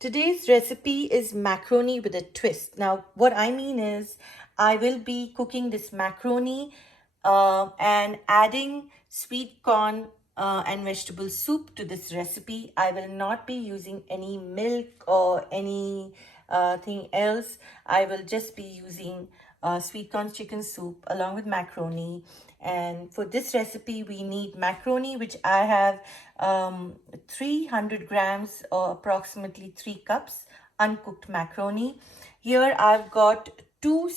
Today's recipe is macaroni with a twist. Now, what I mean is, I will be cooking this macaroni and adding sweet corn and vegetable soup to this recipe. I will not be using any milk or any thing else. I will just be using sweet corn chicken soup along with macaroni. And for this recipe, we need macaroni, which I have 300 grams or approximately 3 cups uncooked macaroni. Here I've got two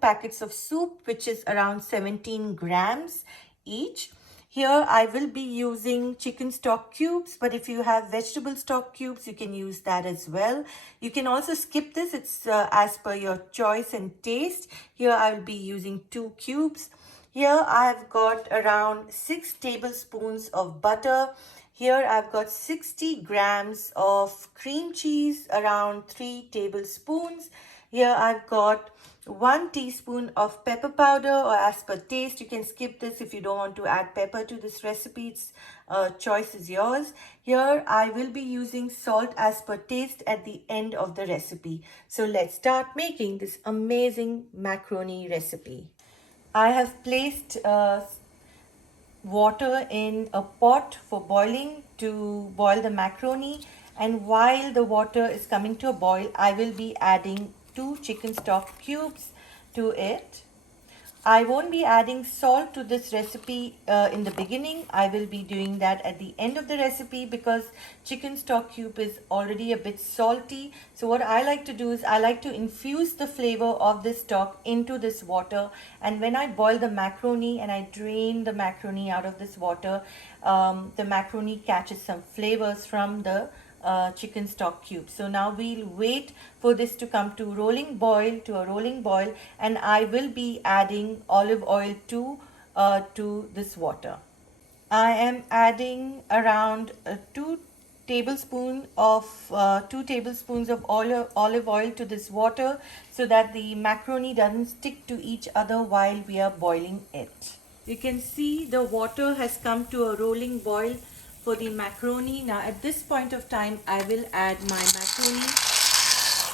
packets of soup, which is around 17 grams each. Here I will be using chicken stock cubes, but if you have vegetable stock cubes, you can use that as well. You can also skip this. It's as per your choice and taste. Here I will be using 2 cubes. Here I've got around 6 tablespoons of butter. Here I've got 60 grams of cream cheese, around 3 tablespoons. Here I've got 1 teaspoon of pepper powder, or as per taste. You can skip this if you don't want to add pepper to this recipe. It's choice is yours. Here I will be using salt as per taste at the end of the recipe. So let's start making this amazing macaroni recipe. I have placed water in a pot for boiling to boil the macaroni, and while the water is coming to a boil, I will be adding 2 chicken stock cubes to it. I won't be adding salt to this recipe in the beginning. I will be doing that at the end of the recipe because chicken stock cube is already a bit salty. So what I like to do is I like to infuse the flavor of this stock into this water, and when I boil the macaroni and I drain the macaroni out of this water, the macaroni catches some flavors from the chicken stock cubes. So now we'll wait for this to come to a rolling boil, and I will be adding olive oil to this water. I am adding around 2 tablespoons of olive oil to this water so that the macaroni doesn't stick to each other while we are boiling it. You can see the water has come to a rolling boil for the macaroni. Now at this point of time, I will add my macaroni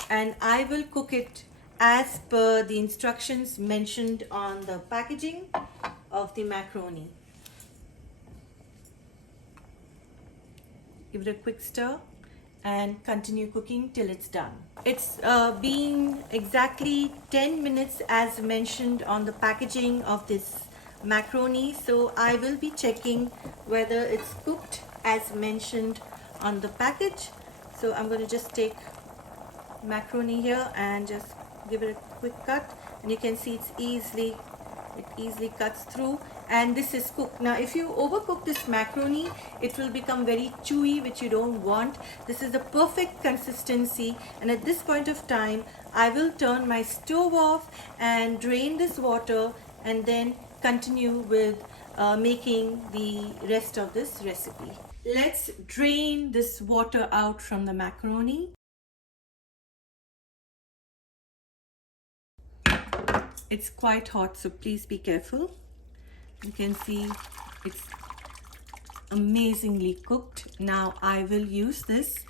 and I will cook it as per the instructions mentioned on the packaging of the macaroni. Give it a quick stir and continue cooking till it's done. It's been exactly 10 minutes as mentioned on the packaging of this macaroni, so I will be checking whether it's cooked as mentioned on the package. So I'm going to just take macaroni here and just give it a quick cut, and you can see it easily cuts through, and this is cooked. Now if you overcook this macaroni, it will become very chewy, which you don't want. This is the perfect consistency, and at this point of time I will turn my stove off and drain this water and then continue with making the rest of this recipe. Let's drain this water out from the macaroni. It's quite hot, so please be careful. You can see it's amazingly cooked. Now I will use this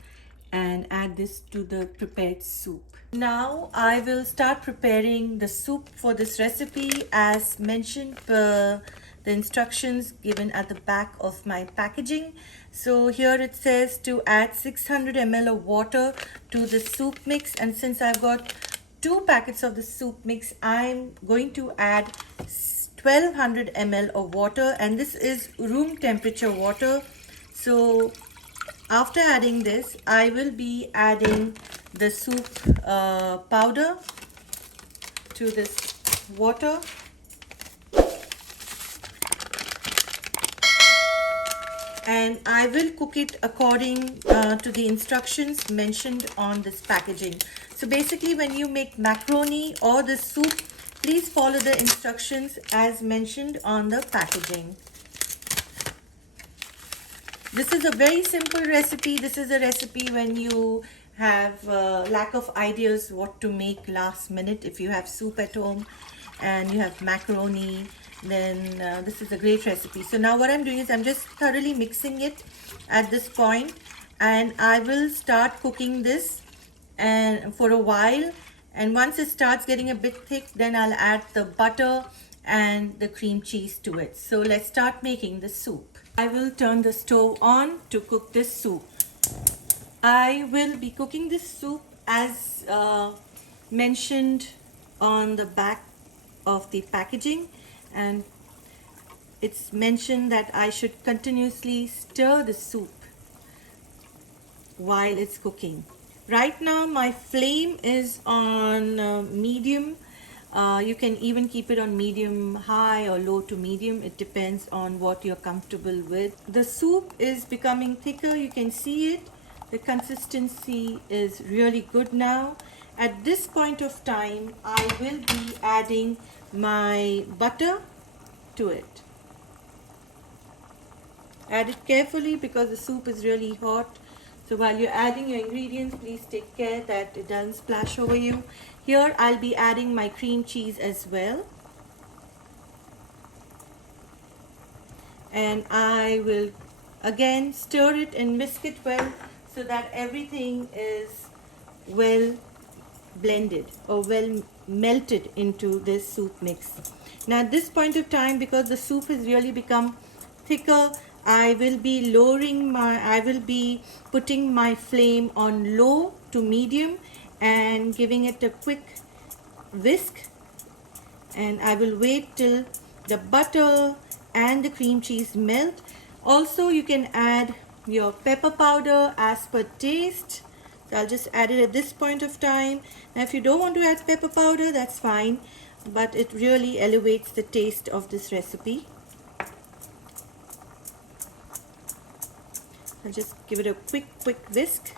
and add this to the prepared soup. Now I will start preparing the soup for this recipe as mentioned per the instructions given at the back of my packaging. So here it says to add 600 ml of water to the soup mix, and since I've got 2 packets of the soup mix, I'm going to add 1200 ml of water, and this is room temperature water. So after adding this, I will be adding the soup powder to this water. And I will cook it according to the instructions mentioned on this packaging. So basically, when you make macaroni or the soup, please follow the instructions as mentioned on the packaging. This is a very simple recipe. This is a recipe when you have lack of ideas what to make last minute. If you have soup at home and you have macaroni, then this is a great recipe. So now what I'm doing is I'm just thoroughly mixing it at this point, and I will start cooking this and for a while, and once it starts getting a bit thick, then I'll add the butter and the cream cheese to it. So let's start making the soup. I will turn the stove on to cook this soup. I will be cooking this soup as mentioned on the back of the packaging, and it's mentioned that I should continuously stir the soup while it's cooking. Right now my flame is on medium. You can even keep it on medium high or low to medium. It depends on what you're comfortable with. The soup is becoming thicker. You can see it. The consistency is really good now. At this point of time, I will be adding my butter to it. Add it carefully because the soup is really hot. So while you're adding your ingredients, please take care that it doesn't splash over you. Here I'll be adding my cream cheese as well. And I will again stir it and whisk it well so that everything is well blended or well melted into this soup mix. Now at this point of time, because the soup has really become thicker, I will be putting my flame on low to medium and giving it a quick whisk, and I will wait till the butter and the cream cheese melt. Also you can add your pepper powder as per taste. So I'll just add it at this point of time. Now if you don't want to add pepper powder, that's fine, but it really elevates the taste of this recipe. I'll just give it a quick whisk,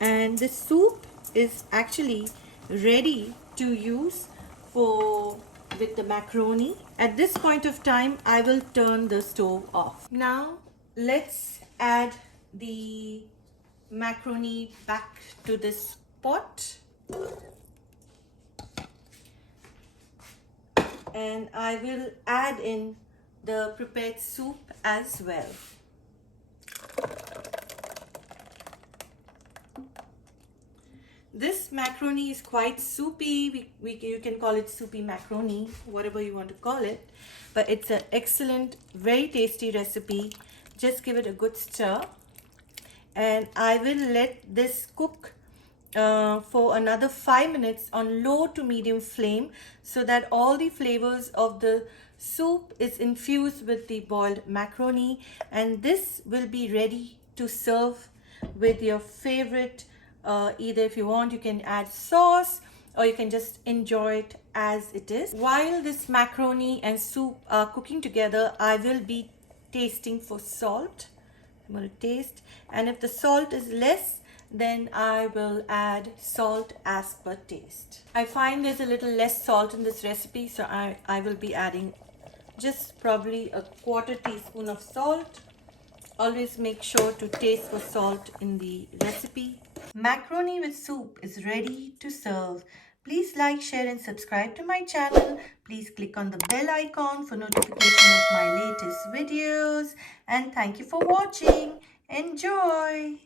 and the soup is actually ready to use with the macaroni. At this point of time, I will turn the stove off. Now let's add the macaroni back to this pot, and I will add in the prepared soup as well. This macaroni is quite soupy. You can call it soupy macaroni, whatever you want to call it, but it's an excellent, very tasty recipe. Just give it a good stir, and I will let this cook for another 5 minutes on low to medium flame so that all the flavors of the soup is infused with the boiled macaroni, and this will be ready to serve with your favorite. Either if you want, you can add sauce, or you can just enjoy it as it is. While this macaroni and soup are cooking together, I will be tasting for salt. I'm going to taste, and if the salt is less, then I will add salt as per taste. I find there's a little less salt in this recipe, so I will be adding just probably a 1/4 teaspoon of salt. Always make sure to taste for salt in the recipe. Macaroni with soup is ready to serve. Please like, share and subscribe to my channel. Please click on the bell icon for notification of my latest videos. And thank you for watching. Enjoy!